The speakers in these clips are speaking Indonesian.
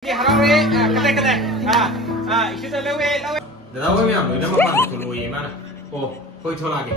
Ini harawe, kedai. Isu dah lewe. Dah tahu yang mana mana tulu ye mana? Oh, kau itu lagi.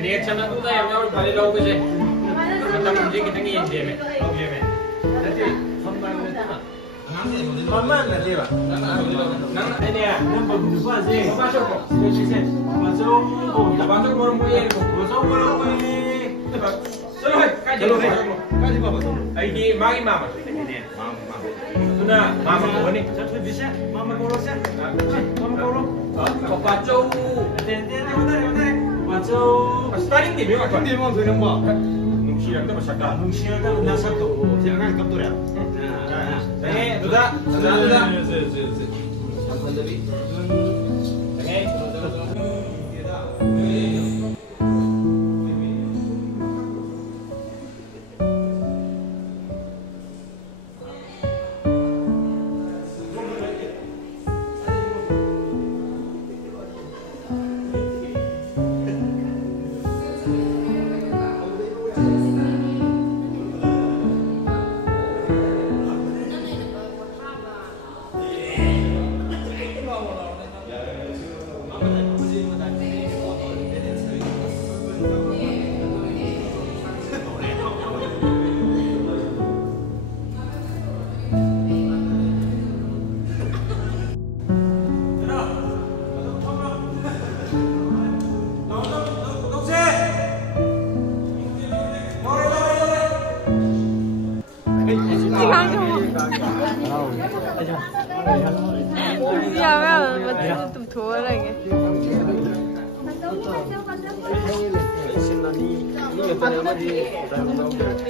Ini channel tu dah yang orang balik lalu je. Macam mungkin kita ni yang dia me. Nanti Maman nanti lah. Ini ya, nampak lupa je. Masuk kok. Masuk. Oh, tak masuk orang boleh. Masuk orang boleh. Selalu, kaji bapa. Ini mari mama. Sudah, mama kau ni. Satu bisa, mama kau rasa. Mama kau. Kau kacau. Bentar. Macam starting ni memang kan. Dia memang kena buat. Nungsian tu pasal dah. Nungsian tu dah satu. Jangan kaptur ya. Sudah. Sampai lebih.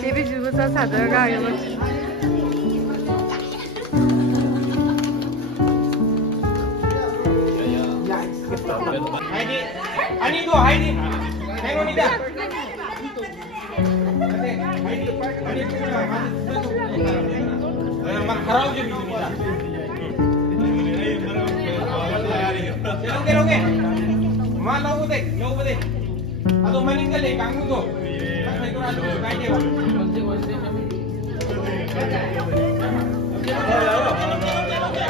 Jadi juga saya sadar kan ya mas. Heidi. Tengok ni dah. Heidi tu dah. Mak harau je ni dah. Oke. Mana lau betul. Atau meninggal le kamu tu. Saya tu ada sukai dia.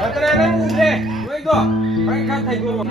Baterai ni, dua itu. Pakai kan thay dua.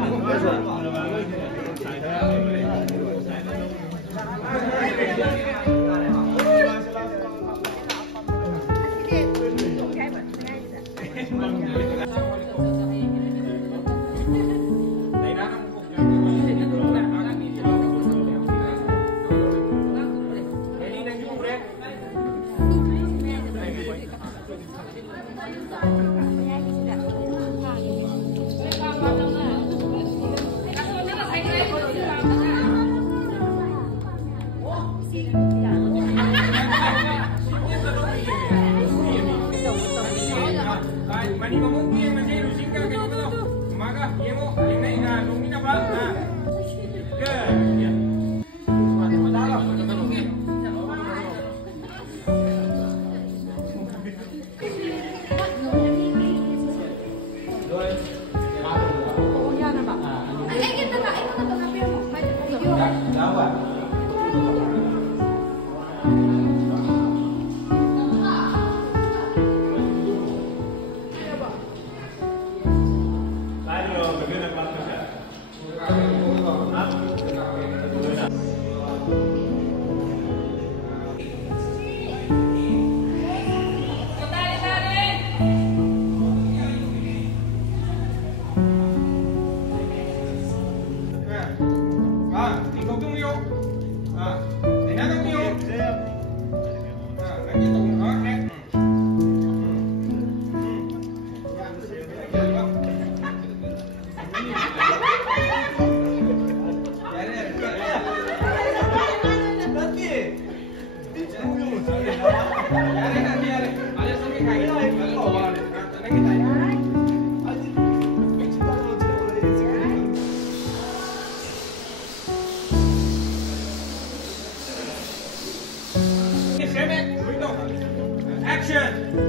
Action!